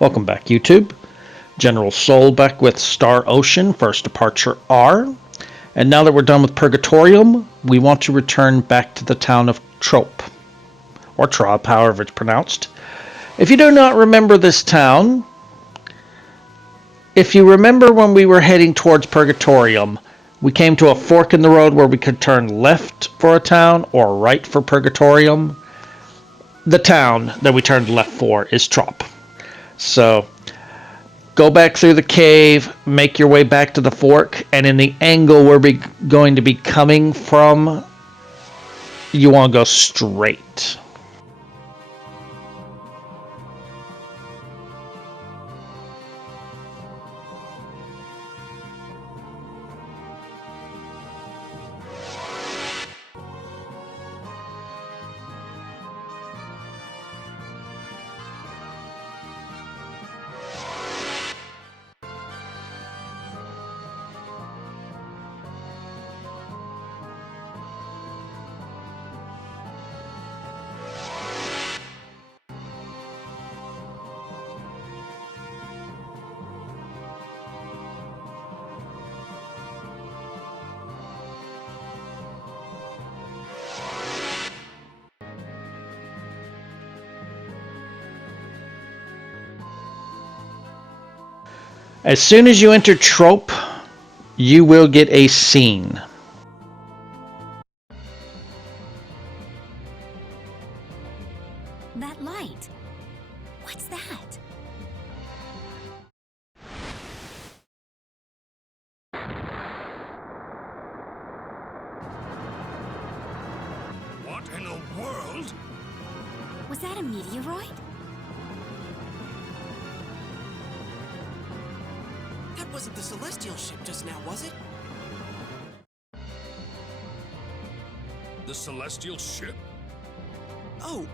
Welcome back, YouTube. General Soul back with Star Ocean, First Departure R. And now that we're done with Purgatorium, we want to return back to the town of Trope, or Trop, however it's pronounced. If you do not remember this town, if you remember when we were heading towards Purgatorium, we came to a fork in the road where we could turn left for a town or right for Purgatorium. The town that we turned left for is Trop. So go back through the cave, make your way back to the fork, and in the angle we're going to be coming from, you want to go straight. As soon as you enter Trope, you will get a scene. That light. What's that? What in the world? Was that a meteoroid? That wasn't the Celestial ship just now, was it? The Celestial ship? Oh,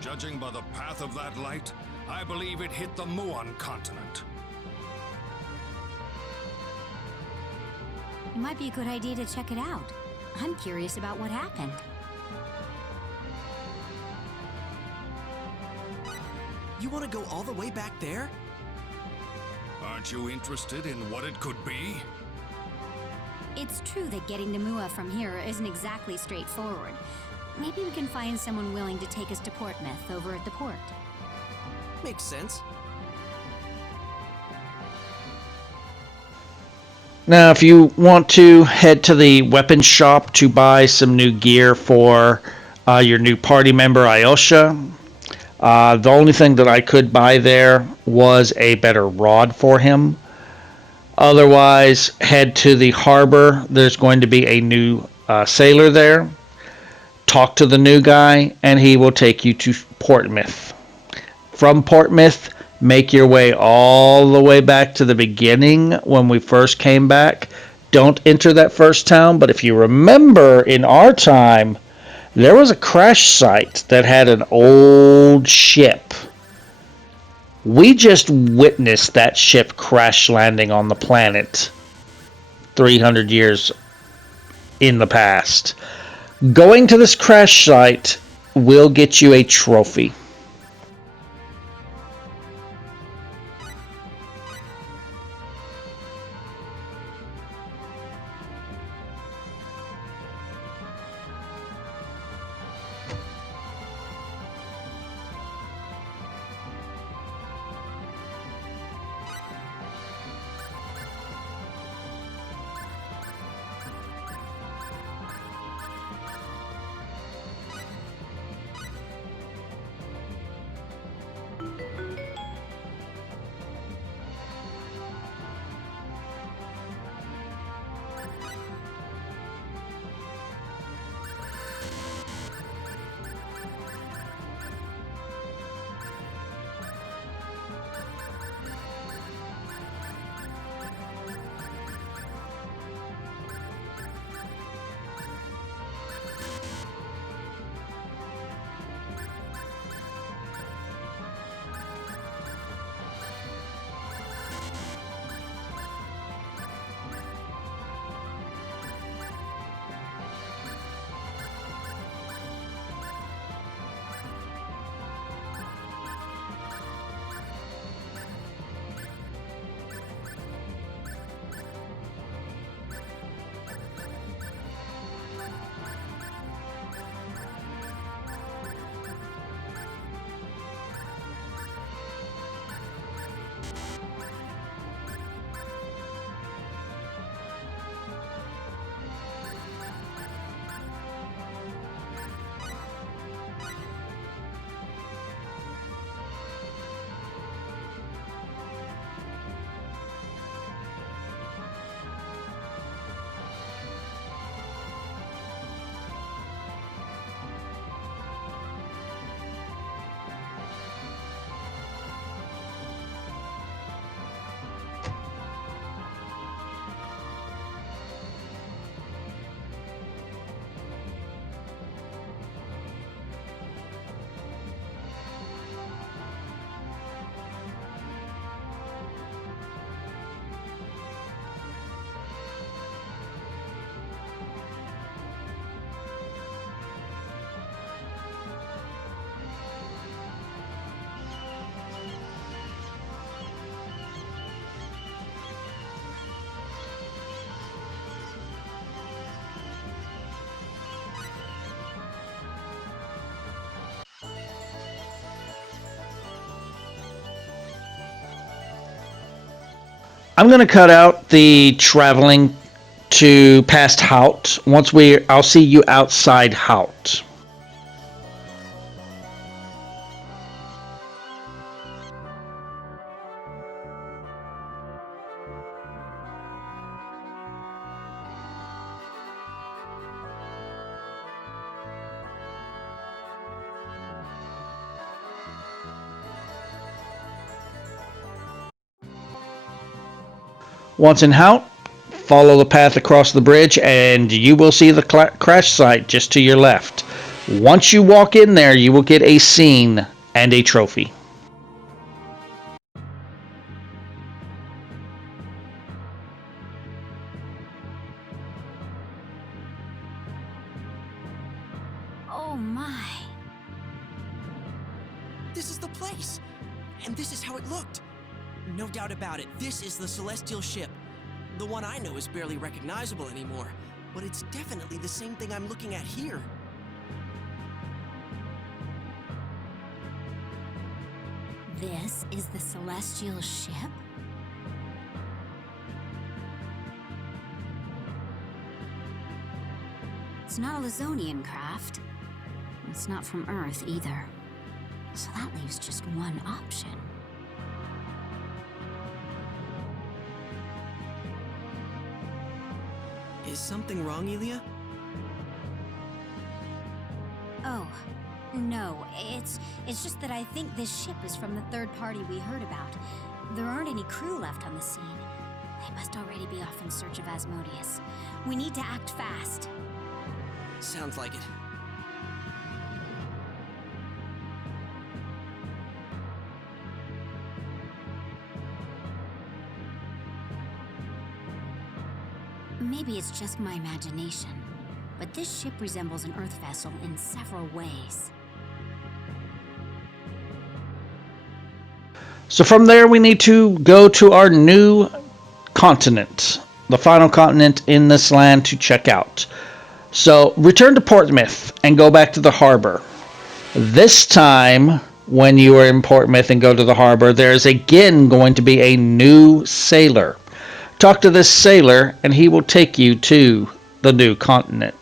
Judging by the path of that light, I believe it hit the Muon continent. It might be a good idea to check it out. I'm curious about what happened. you want to go all the way back there? Aren't you interested in what it could be? It's true that getting to Mua from here isn't exactly straightforward. Maybe we can find someone willing to take us to Portmouth over at the port. Makes sense. Now, if you want to head to the weapons shop to buy some new gear for your new party member, Ayosha, the only thing that I could buy there was a better rod for him. Otherwise, head to the harbor. There's going to be a new sailor there. Talk to the new guy, and he will take you to Portmouth. From Portmouth, make your way all the way back to the beginning when we first came back. Don't enter that first town, but if you remember in our time, there was a crash site that had an old ship. We just witnessed that ship crash landing on the planet 300 years in the past. Going to this crash site will get you a trophy. I'm going to cut out the traveling to past Hout. I'll see you outside Hout. Once in Hout, follow the path across the bridge and you will see the crash site just to your left. Once you walk in there, you will get a scene and a trophy. Oh my. This is the place! And this is how it looked! No doubt about it, this is the Celestial ship. The one I know is barely recognizable anymore, but it's definitely the same thing I'm looking at here. This is the Celestial ship? It's not a Lizonian craft. It's not from Earth either. So that leaves just one option. Is something wrong, Elia? Oh, no. It's just that I think this ship is from the third party we heard about. There aren't any crew left on the scene. They must already be off in search of Asmodeus. We need to act fast. Sounds like it. Maybe it's just my imagination, but this ship resembles an Earth vessel in several ways. So from there, we need to go to our new continent, the final continent in this land to check out. So return to Portsmouth and go back to the harbor. This time, when you are in Portsmouth and go to the harbor, there is again going to be a new sailor. Talk to this sailor and he will take you to the new continent.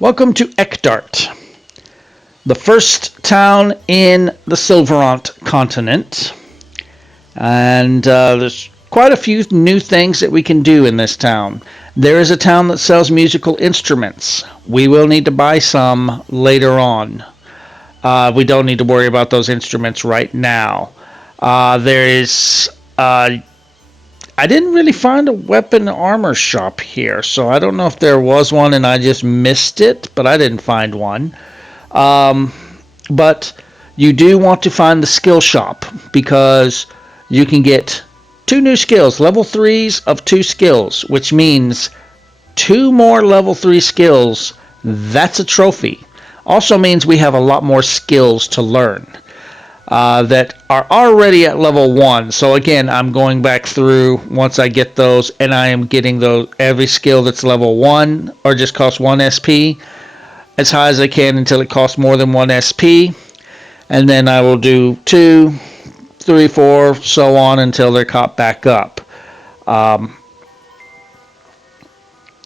Welcome to Eckdart, the first town in the Silverant continent. And there's quite a few new things that we can do in this town. There is a town that sells musical instruments. We will need to buy some later on. We don't need to worry about those instruments right now. There is... I didn't really find a weapon armor shop here, so I don't know if there was one and I just missed it, but I didn't find one. But you do want to find the skill shop because you can get 2 new skills, level 3s of 2 skills, which means 2 more level 3 skills That's a trophy. Also means we have a lot more skills to learn that are already at level 1. So again, I'm going back through once I get those, and I am getting those every skill that's level 1 or just costs 1 SP as high as I can until it costs more than 1 SP. And then I will do 2, 3, 4, so on until they're caught back up.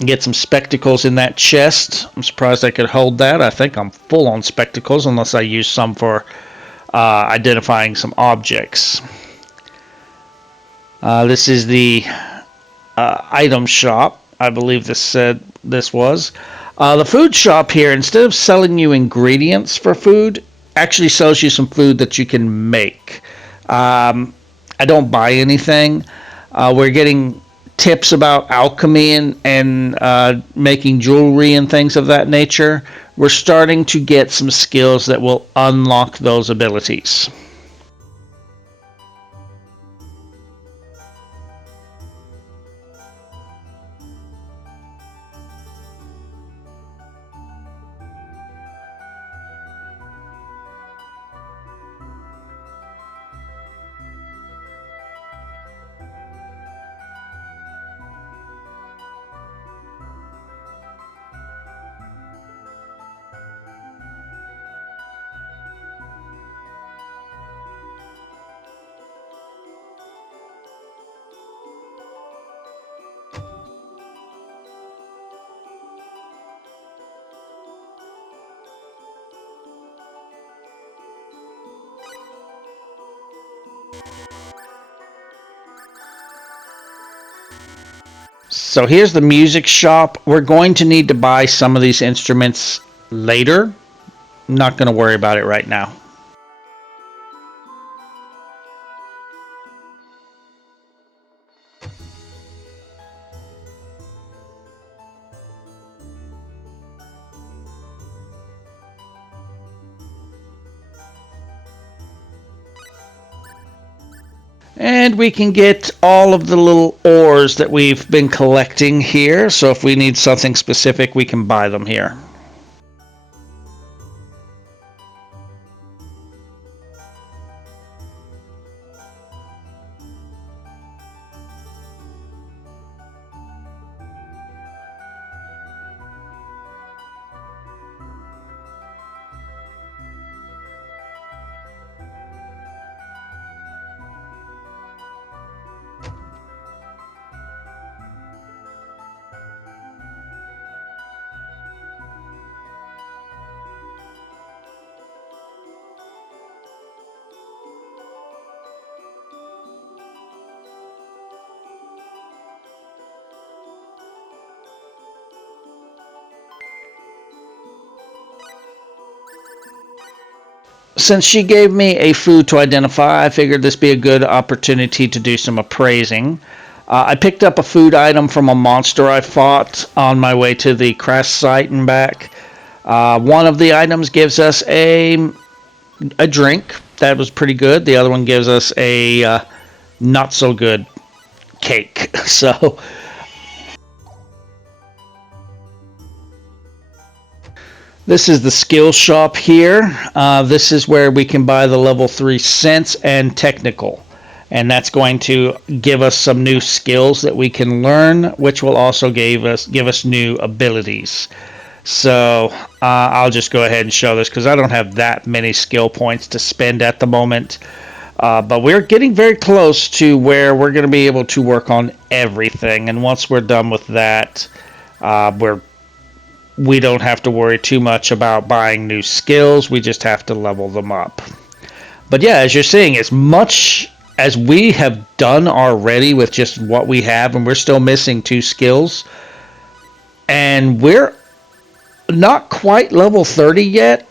Get some spectacles in that chest. I'm surprised I could hold that. I think I'm full on spectacles unless I use some for identifying some objects. This is the item shop. I believe this was. The food shop here, instead of selling you ingredients for food, actually sells you some food that you can make. I don't buy anything. We're getting tips about alchemy and making jewelry and things of that nature. We're starting to get some skills that will unlock those abilities. So here's the music shop. We're going to need to buy some of these instruments later. I'm not going to worry about it right now. And we can get all of the little ores that we've been collecting here. So if we need something specific, we can buy them here. Since she gave me a food to identify, I figured this be a good opportunity to do some appraising. I picked up a food item from a monster I fought on my way to the crash site and back. One of the items gives us a drink. That was pretty good. The other one gives us a not so good cake. So this is the skill shop here. This is where we can buy the level 3 sense and technical. And that's going to give us some new skills that we can learn, which will also give us new abilities. So I'll just go ahead and show this because I don't have that many skill points to spend at the moment. But we're getting very close to where we're going to be able to work on everything. And once we're done with that, we don't have to worry too much about buying new skills. We just have to level them up. But yeah, as you're seeing, as much as we have done already with just what we have, and we're still missing 2 skills, and we're not quite level 30 yet.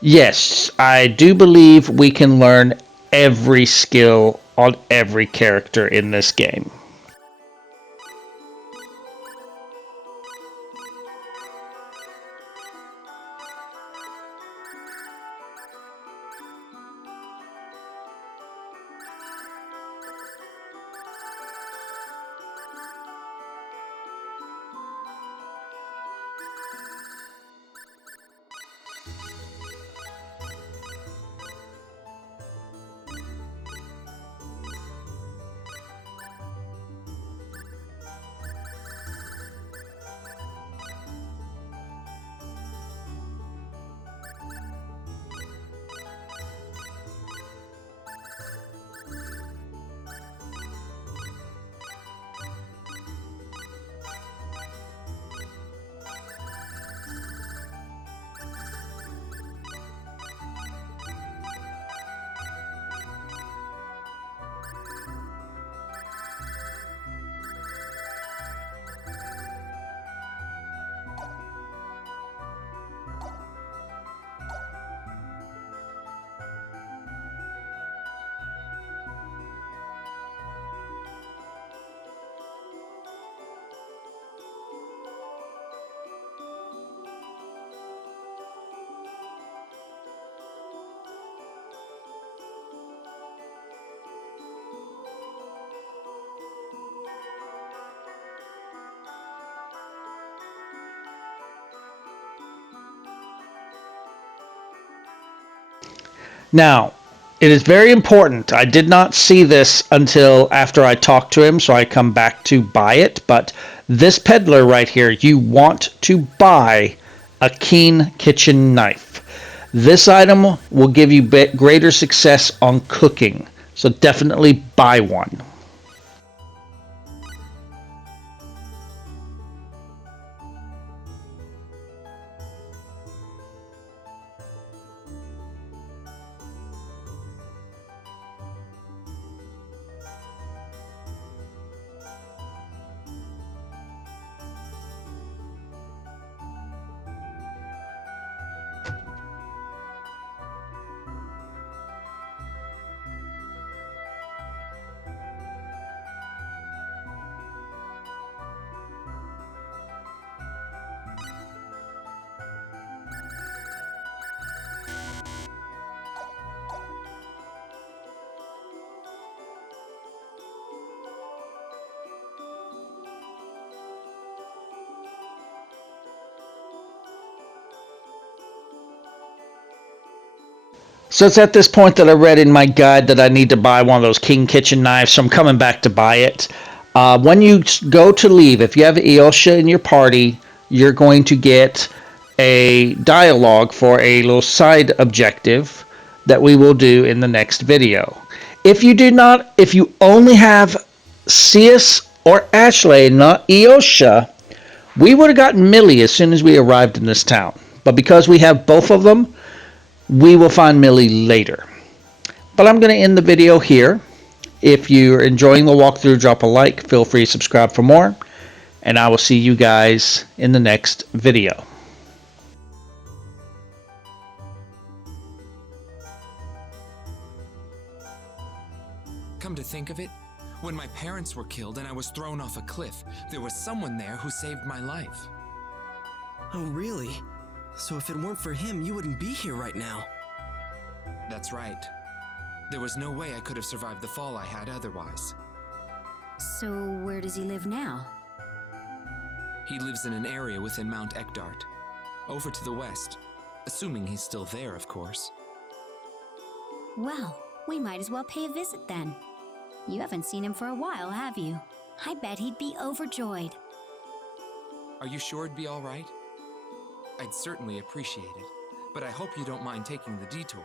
Yes, I do believe we can learn every skill on every character in this game. Now, it is very important. I did not see this until after I talked to him, so I come back to buy it. But this peddler right here, you want to buy a keen kitchen knife. This item will give you greater success on cooking, so definitely buy one. So it's at this point that I read in my guide that I need to buy one of those king kitchen knives, so I'm coming back to buy it. When you go to leave, if you have Eosha in your party, you're going to get a dialogue for a little side objective that we will do in the next video. If you only have Cius or Ashley, not Eosha, we would have gotten Millie as soon as we arrived in this town. But because we have both of them, we will find Millie later. But I'm going to end the video here. If you're enjoying the walkthrough, drop a like. Feel free to subscribe for more. And I will see you guys in the next video. Come to think of it, when my parents were killed and I was thrown off a cliff, there was someone there who saved my life. Oh, really? So if it weren't for him, you wouldn't be here right now. That's right. There was no way I could have survived the fall I had otherwise. So where does he live now? He lives in an area within Mount Eckdart, over to the west, assuming he's still there, of course. Well, we might as well pay a visit then. You haven't seen him for a while, have you? I bet he'd be overjoyed. Are you sure it'd be all right? I'd certainly appreciate it, but I hope you don't mind taking the detour.